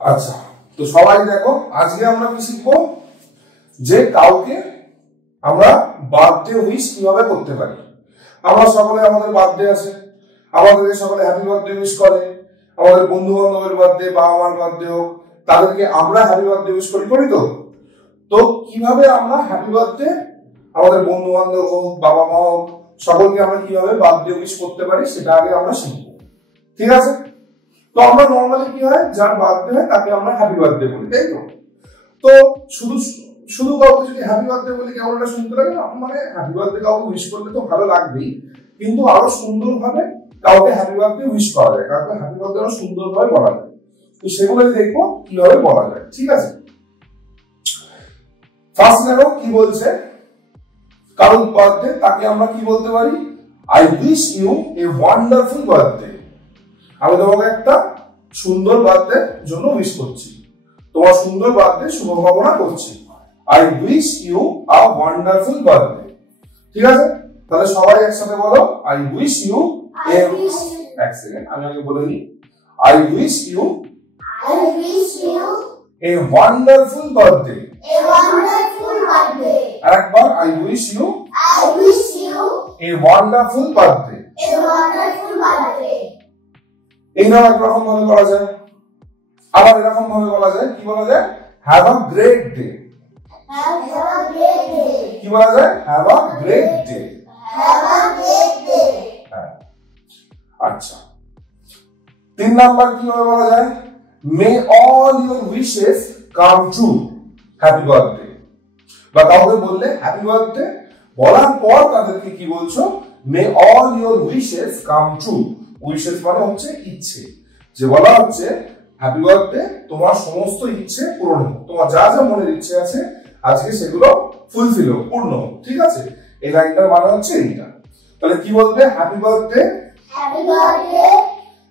আচ্ছা, তো সবাই দেখো আজকে আমরা কি শিখবো, যে কাউকে আমরা বার্থডে উইশ কিভাবে করতে পারি। আমরা সকলে, আমাদের বার্থডে আছে, আমাদের সকলে হ্যাপি বার্থডে উইশ করে। আমাদের বন্ধু বান্ধবের বার্থডে, বাবা মার বার্থডে হোক, তাদেরকে আমরা হ্যাপি বার্থডে উইশ করি তো। তো কিভাবে আমরা হ্যাপি বার্থডে আমাদের বন্ধু বান্ধব হোক, বাবা মা হোক, সকলকে আমরা কিভাবে বার্থডে উইশ করতে পারি সেটা আগে আমরা শিখবো, ঠিক আছে? তো আমরা নর্মালি কি হয়, যার বার্থডে হয় তাকে আমরা হ্যাপি বার্থডে বলি, তাই তো? তো শুধু শুধু কাউকে যদি হ্যাপি বার্থডে বলি কেমন একটা শুনতে লাগে না, মানে হ্যাপি বার্থডে কাউকে উইশ করলে তো ভালো লাগবেই, কিন্তু আরো সুন্দরভাবে কাউকে হ্যাপি বার্থডে উইশ করা যায়, কাউকে হ্যাপি বার্থডে আরো সুন্দরভাবে বলা যায়। তো সেগুলোই দেখবো কিভাবে বলা যায়, ঠিক আছে? ফার্স্ট দেখো কি বলছে, কারোর বার্থডে তাকে আমরা কি বলতে পারি, I wish you a wonderful birthday. আমি তোমাকে একটা সুন্দর বার্থডে জন্য উইশ করছি, তোমার সুন্দর বার্থডে শুভকামনা করছি। I wish you a wonderful birthday, ঠিক আছে? তাহলে সবাই একসাথে বলো, আই উইশ ইউ এ, এক সেকেন্ড আমি আগে বলে নিই, I wish you a wonderful birthday. আরেকবার, I wish you a wonderful birthday. এইভাবে একরকম ভাবে বলা যায়। আবার এরকম ভাবে বলা যায়, কি বলা যায়, হ্যাভ আ গ্রেট ডে। কি বলা যায়, হ্যাভ আ গ্রেট ডে। আচ্ছা, 3 নাম্বার কিভাবে বলা যায়, may all your wishes come true. Happy birthday, বা কাউকে বললে হ্যাপি বার্থডে বলার পর তাদেরকে কি বলছো, may all your wishes come true. Wishes মানে হচ্ছে ইচ্ছে, যে বলা হচ্ছে হ্যাপি বার্থডে তোমার সমস্ত ইচ্ছে পূরণ হোক, তোমার যা যা মনের ইচ্ছে আছে আজকে সেগুলো ফুলফিল হোক, পূর্ণ হোক, ঠিক আছে? এই লাইনটার মানে হচ্ছে এইটা। তাহলে কি বলবে, happy birthday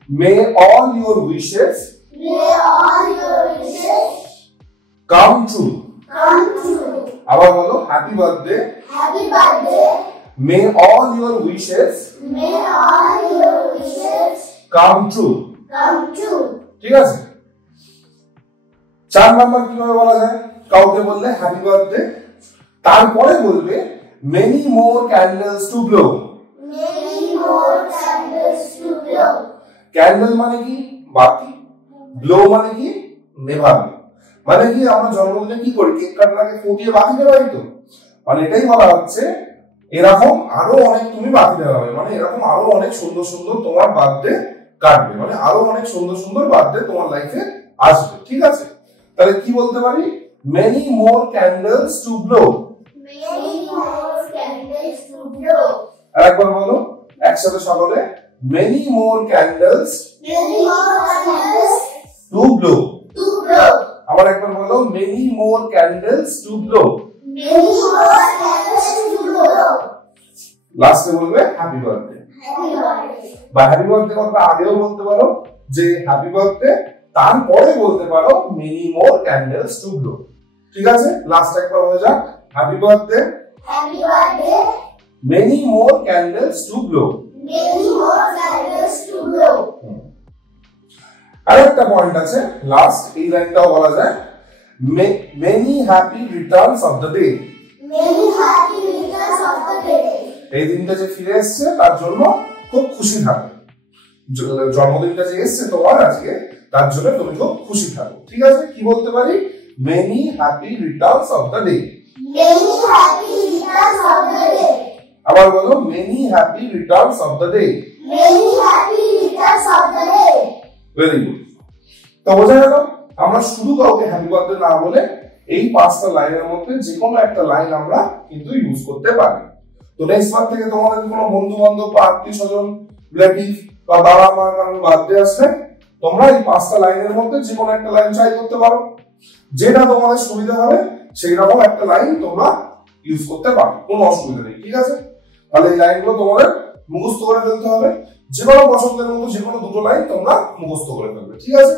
may all your wishes come true. আবার বলো, happy birthday may all your wishes come true, ঠিক আছে? 4 নাম্বার কিভাবে বলা যায়, কাউকে বললে হ্যাপি বার্থডে তারপরে বলবে many more candles to blow. Candle মানে কি, বাতি, ব্লো মানে কি, নেভানো। মানে কি, আমরা জন্মদিনে কি করি, কেক কাটার আগে ফুটিয়ে বাতি নেভাই তো, মানে এটাই বলা হচ্ছে এরকম আরো অনেক তুমি বাতি নেভাবে, মানে এরকম আরো অনেক সুন্দর সুন্দর তোমার বার্থডে কাটবে, মানে আরো অনেক সুন্দর সুন্দর বার্থডে তোমার লাইফে আসবে, ঠিক আছে? তাহলে কি বলতে পারি, many more candles to blow. আরেকবার বলো একসাথে সকলে, many more candles to blow. আবার একবার বলো, many more candles to blow. লাস্টে বলবে হ্যাপি বার্থডে, বা হ্যাপি বার্থডে কথা আগেও বলতে পারো, যে হ্যাপি বার্থডে তারপরে বলতে পারো many more candles to blow, ঠিক আছে? লাস্ট একবার হয়ে যাক, happy birthday many more candles to blow. আরেকটা পয়েন্ট আছে লাস্ট, এই লাইনটাও বলা যায়, many happy returns of the day. এই দিনটা যে ফিরে এসছে তার জন্য খুব খুশি থাকো, জন্মদিনটা যে এসছে তোমার আজকে তার জন্য তুমি খুব খুশি থাকো, ঠিক আছে? কি বলতে পারি, many happy returns of the day. আবার বলো, many happy returns of the day. Very good. তো বোঝা গেল, আমরা শুধু কাউকে হ্যাপি বার্থডে না বলে এই 5টা লাইনের মধ্যে যে কোনো একটা লাইন আমরা কিন্তু ইউজ করতে পারি। তো নেক্সট বার থেকে তোমাদের কোনো বন্ধু বান্ধব বা আত্মীয় স্বজন, রিলেটিভ বা বাবা মা কারোর বার্থডে আসলে তোমরা এই 5টা লাইনের মধ্যে যে কোনো একটা লাইন ট্রাই করতে পারো, যেটা তোমাদের সুবিধা হবে সেই রকম একটা লাইন তোমরা ইউজ করতে পারো, কোনো অসুবিধা নেই, ঠিক আছে? তাহলে এই লাইনগুলো তোমাদের মুখস্থ করে ফেলতে হবে, যে কোনো পছন্দের মতো যে কোনো 2টো লাইন তোমরা মুখস্থ করে ফেলবে, ঠিক আছে?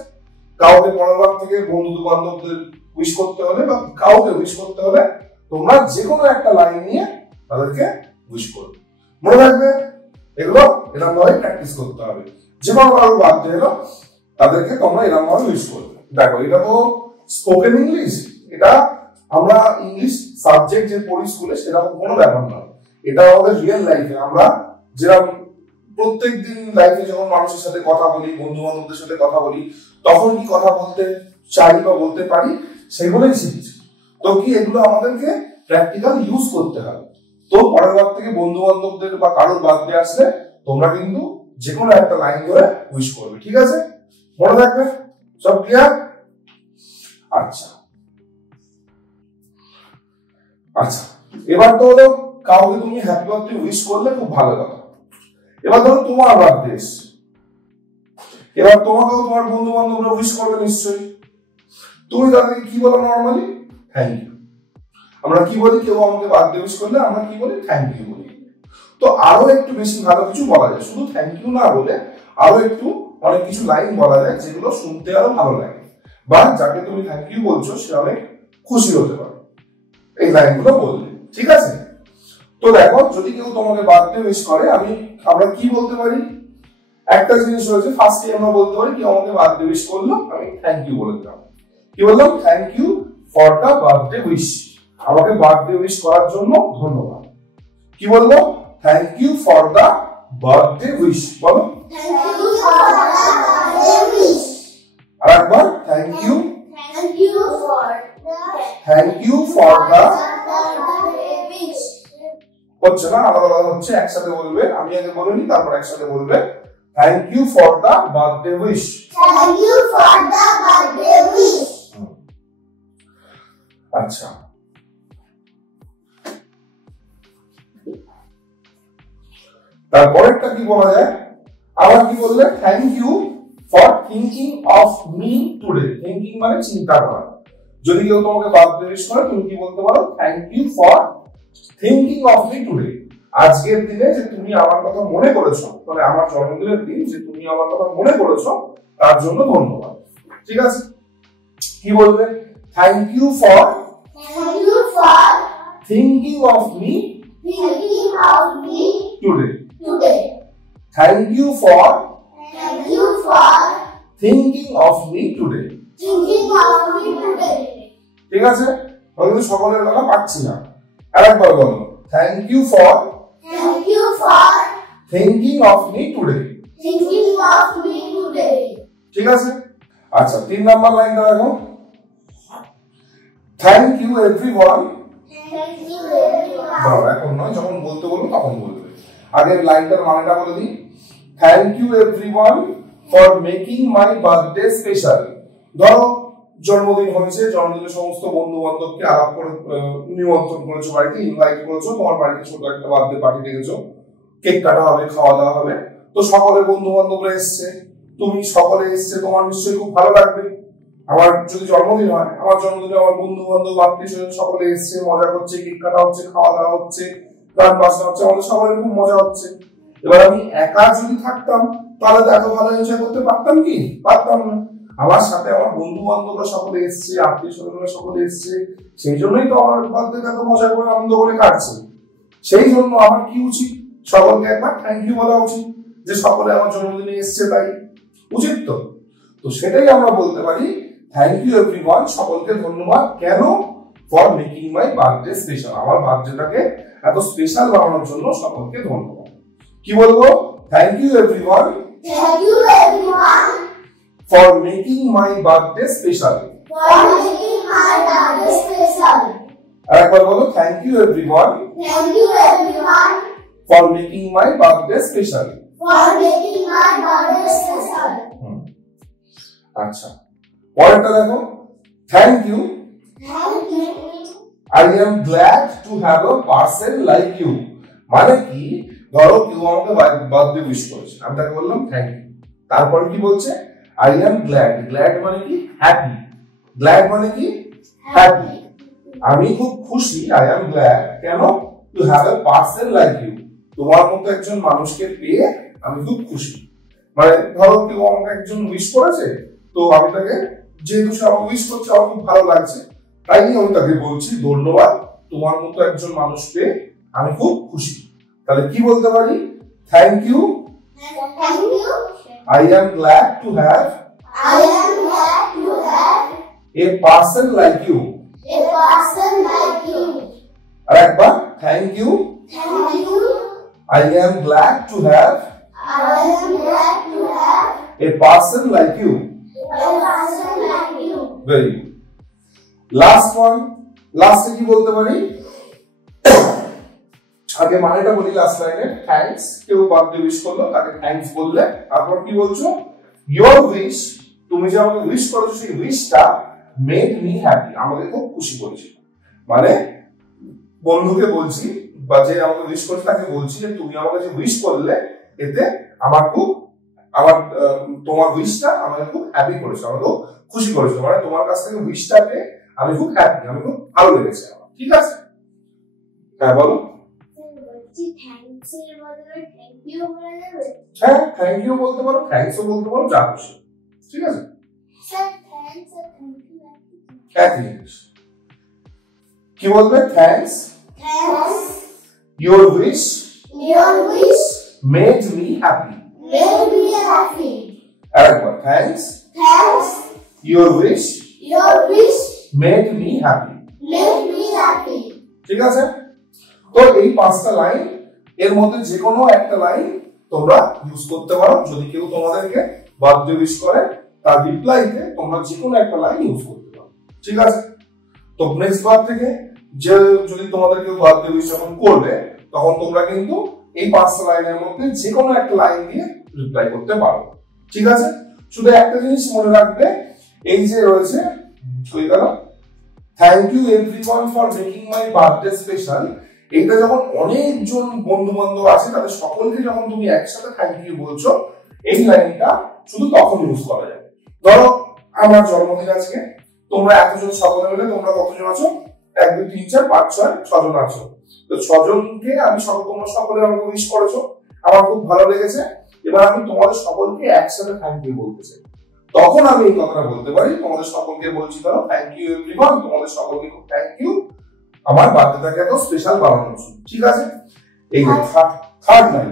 কাউকে পরের বার থেকে বন্ধু বান্ধবদের উইশ করতে হলে বা কাউকে উইশ করতে হলে তোমরা যে কোনো একটা লাইন নিয়ে তাদেরকে উইশ করবে। মনে রাখবে এগুলো এরকম ভাবে প্র্যাকটিস করতে হবে, যে কোনো কারোর বার্থডে এলো তাদেরকে তোমরা এরকম ভাবে উইশ করবে। দেখো এটা তো স্পোকেন ইংলিশ, এটা আমরা ইংলিশ সাবজেক্ট যে পড়ি স্কুলে সেরকম কোনো ব্যাপার নয়, এটা আমাদের রিয়েল লাইফে আমরা যেরকম প্রত্যেকদিন লাইফে যখন মানুষের সাথে কথা বলি, বন্ধু বান্ধবদের সাথে কথা বলি, তখন কি কথা বলতে চাই বা বলতে পারি সেগুলোই শিখছি। তো কি এগুলো আমাদেরকে প্র্যাকটিক্যাল ইউজ করতে হবে। তো পরের বার থেকে বন্ধু বান্ধবদের বা কারোর বার্থডে আসলে তোমরা কিন্তু যে কোনো একটা লাইন ধরে উইশ করবে, ঠিক আছে? মনে থাকবে? সব ক্লিয়ার? আচ্ছা আচ্ছা, এবার তো হলো কাউকে তুমি হ্যাপি বার্থডে উইশ করলে, খুব ভালো কথা। এবার ধরো তোমার বার্থডে এসছে, এবার তোমাকেও তোমার বন্ধু বান্ধবরা উইশ করবে নিশ্চয়ই। তুমি তাদেরকে কি বলো নর্মালি? Thank you. আমরা কি বলি, কেউ আমাকে বার্থডে উইশ করলে আমরা কি বলি? থ্যাংক ইউ বলি। তো আরো একটু বেশি ভালো কিছু বলা যায়, শুধু থ্যাংক ইউ না বলে আরো একটু অনেক কিছু লাইন বলা যায় যেগুলো শুনতে আরো ভালো লাগে, বা যাকে তুমি থ্যাংক ইউ বলছো সে অনেক খুশি হতে পারে এই লাইনগুলো বললে, ঠিক আছে? তো দেখো, যদি কেউ তোমাকে বার্থডে উইশ করে আমরা কি বলতে পারি? একটা জিনিস রয়েছে, ফার্স্টে আমরা বলতে পারি কেউ আমাকে বার্থডে উইশ করলো, আমি থ্যাংক ইউ বলে দিলাম। কি বললাম? Thank you for the birthday wish, আমাকে বার্থডে উইশ করার জন্য ধন্যবাদ। কি বলবো? Thank you for the birthday wish. বলো আর একবার, থ্যাংক ইউ ফর দ্য, হচ্ছে না, আলাদা আলাদা হচ্ছে, একসাথে বলবে। আমি আগে বলে নি, তারপর একসাথে বলবে। Thank you for the birthday wish. আচ্ছা, তারপরেরটা কি বলা যায়? আবার কি বললে? Thank you for thinking of me today. Thinking মানে চিন্তা করা। যদি কেউ তোমাকে বার্থডে উইশ করে, তুমি কি বলতে পারো? Thank you for thinking of me today. আজকের দিনে যে তুমি আমার কথা মনে করেছো, মানে আমার জন্মদিনের দিন যে তুমি আমার কথা মনে করেছো, তার জন্য ধন্যবাদ। ঠিক আছে? কি বলবে? Thank you for thinking of me today. Thank you for thinking of me today. ঠিক আছে? আমি কিন্তু সকলের কথা পাচ্ছি না, আরেকবার বলো। Thank you for thinking of me today. ঠিক আছে? আচ্ছা, 3 নাম্বার লাইনটা দেখো। Thank you everyone. এখন নয়, যখন বলতে বলবো তখন বলবে। আগের লাইনটার মানেটা বলে দিই। Thank you everyone for making my birthday special. ধরো জন্মদিন হয়েছে, জন্মদিনের সমস্ত বন্ধু বান্ধবকে আলাপ করে নিমন্ত্রণ করেছো, বাড়িতে ইনভাইট করেছো, তোমার বাড়িতে ছোট একটা বার্থডে পার্টি রেখেছো, কেক কাটা হবে, খাওয়া দাওয়া হবে। তো সকলে বন্ধু বান্ধবরা এসছে, তুমি সকলে এসছে, তোমার নিশ্চয়ই খুব ভালো লাগবে। আমার যদি জন্মদিন হয়, আমার জন্মদিনে আমার বন্ধু বান্ধব আত্মীয় স্বজন সকলে এসছে, মজা করছে, কেক কাটা হচ্ছে, খাওয়া দাওয়া হচ্ছে, গান বাজনা হচ্ছে, আমাদের সবাই খুব মজা হচ্ছে। এবার আমি একা যদি থাকতাম তাহলে তো এত ভালো এনজয় করতে পারতাম কি? পারতাম না। আমার সাথে আমার বন্ধু বান্ধবরা সকলে এসছে, আত্মীয় স্বজনরা সকলে এসছে, সেই জন্যই তো আমার বার্থডেটা এত মজা করে আনন্দ করে কাটছে। সেই জন্য আমার কি উচিত? সকলকে একবার থ্যাংক ইউ বলা উচিত, যে সকলে আমার জন্মদিনে এসছে, তাই উচিত তো। তো সেটাই আমরা বলতে পারি, থ্যাংক ইউ এভরিওয়ান, সকলকে ধন্যবাদ। কেন? For making my birthday special, আমার বার্থডেটাকে এত স্পেশাল বানানোর জন্য সকলকে ধন্যবাদ। কি বলবো? Thank you everyone for making my birthday special. আরেকবার বলো, thank you everyone for making my birthday special. আচ্ছা, পরেরটা দেখো। Thank you, I am glad to have a person like you। মানে কি? ধরো কেউ আমাকে বার্থডে উইশ করেছে, আমি তাকে বললাম থ্যাংক ইউ। তারপর কি বলছে? I am glad। গ্ল্যাড মানে কি? হ্যাপি। গ্ল্যাড মানে কি? হ্যাপি। আমি খুব খুশি, I am glad, কেন? To have a person like you, তোমার মতো একজন মানুষকে পেয়ে আমি খুব খুশি। মানে ধরো কেউ আমাকে একজন উইশ করেছে, তো আমি তাকে, যেহেতু সে আমাকে উইশ করছে, আমার খুব ভালো লাগছে, তাই আমি তাকে বলছি ধন্যবাদ, তোমার মতো একজন মানুষ পেয়ে আমি খুব খুশি। তাহলে কি বলতে পারি? Thank you, I am glad to have A person like you. A person like you. আরেকবার thank you. Thank you. I am glad to have I am glad to have a person like you. a person like you. Very good. Last one. Last কি বলতে পারি? আগে মানেটা বলি last লাইনে thanks. কেউ birthday wish করলো তাকে থ্যাঙ্কস বললে, তারপর কি বলছো? ইয়োর উইশ, তুমি যে আমাকে উইশ করেছো সেই উইশটা মেড মি হ্যাপি, আমাকে খুব খুশি করেছে। মানে বন্ধুকে বলছি বা যে আমাকে উইশ করেছে তাকে বলছি যে তুমি আমাকে যে উইশ করলে এতে আমার তোমার উইশটা আমাকে খুব হ্যাপি করেছে, আমাকে খুব খুশি করেছে। মানে তোমার কাছ থেকে উইশটা পেয়ে আমি খুব হ্যাপি, আমি খুব ভালো লেগেছে আমার। ঠিক আছে? হ্যাঁ বলো। থ্যাঙ্কস এর বদলে থ্যাংক ইউ বলা যাবে? হ্যাঁ, থ্যাংক ইউ বলতে পারো, থ্যাঙ্কসও বলতে পারো, যা খুশি। ঠিক আছে? স্যার থ্যাঙ্কস আর থ্যাংক ইউ একই জিনিস। কি বলবে? Thanks, thanks, your wish your wish made me happy. made me happy. আরেকবার, thanks, Thanks, your wish your wish made me happy. made me happy. ঠিক আছে? তো এই পাঁচটা লাইন এর মধ্যে যে কোনো একটা লাইন তোমরা ইউজ করতে পারো। যদি কেউ তোমাদেরকে বার্থডে উইশ করে তার রিপ্লাইতে তোমরা যে কোনো একটা লাইন ইউজ করতে পারো। ঠিক আছে? তো নেক্সট বার থেকে যে যদি তোমাদের কেউ বার্থডে উইশ যখন করবে তখন তোমরা কিন্তু এই পাঁচটা লাইনের মধ্যে যে কোনো একটা লাইন দিয়ে রিপ্লাই করতে পারো। ঠিক আছে? শুধু একটা জিনিস মনে রাখবে, এই যে রয়েছে হয়ে গেল thank you everyone for making my birthday special, এইটা যখন অনেকজন বন্ধু বান্ধব আছে তাদের সকলকে যখন তুমি একসাথে থ্যাংক ইউ বলছো, এই লাইনটা শুধু তখন ইউজ করা যায়। ধরো আমার জন্মদিন আজকে, তোমরা এতজন সকলে মিলে তোমরা কতজন আছো? 1 2 3 4 5 6 6 জন আছো। তো 6 জনকে আমি তোমরা সকলে আমাকে উইশ করেছো, আমার খুব ভালো লেগেছে। এবার আমি তোমাদের সকলকে একসাথে থ্যাংক ইউ বলতে চাই। তখন আমি এই কথাটা বলতে পারি, তোমাদের সকলকে বলছি ধরো থ্যাংক ইউ এভরিওয়ান, তোমাদের সকলকে খুব থ্যাংক ইউ আমার বার্থডেটাকে এত স্পেশাল বানানোর জন্য। ঠিক আছে? এই যে থার্ড লাইন।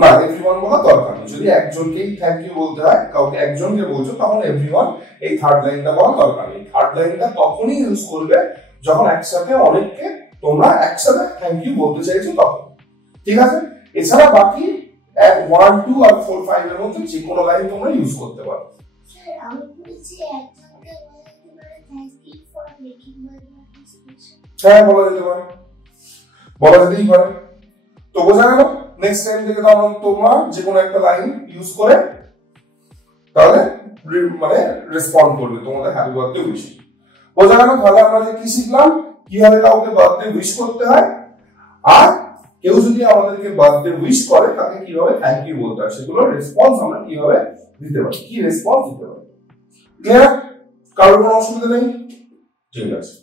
না, এভরিওয়ান বলা দরকার নেই। যদি একজনকেই থ্যাংক ইউ বলতে হয়, কাউকে একজনকে বলছো, তখন এভরিওয়ান এই থার্ড লাইনটা বলা দরকার নেই। থার্ড লাইনটা তখনই ইউজ করবে যখন একসাথে অনেককে তোমরা একসাথে থ্যাংক ইউ বলতে চাইছো তখন। ঠিক আছে? এছাড়া বাকি 1 2 আর 4 5 এর মধ্যে যে কোনো লাইন তোমরা ইউজ করতে পারো। আমি বলছি একজনকে বলতে পারে thank you for making my birthday special. হ্যাঁ, বলা যেতে পারে, বলা যেতেই পারে। তো বোঝা গেল? নেক্সট টাইম থেকে তোমরা যে কোনো একটা লাইন ইউজ করে তাহলে মানে রেসপন্ড করবে তোমাদের হ্যাপি বার্থডে উইশ। বোঝা গেল? তাহলে আমরা যে কি শিখলাম, কিভাবে কাউকে বার্থডে উইশ করতে হয়, আর কেউ যদি আমাদেরকে বার্থডে উইশ করে তাকে কিভাবে থ্যাংক ইউ বলতে হয়, সেগুলোর রেসপন্স আমরা কিভাবে দিতে পারি, কি রেসপন্স দিতে পারি। ক্লিয়ার? কারোর কোনো অসুবিধা নেই? ঠিক আছে।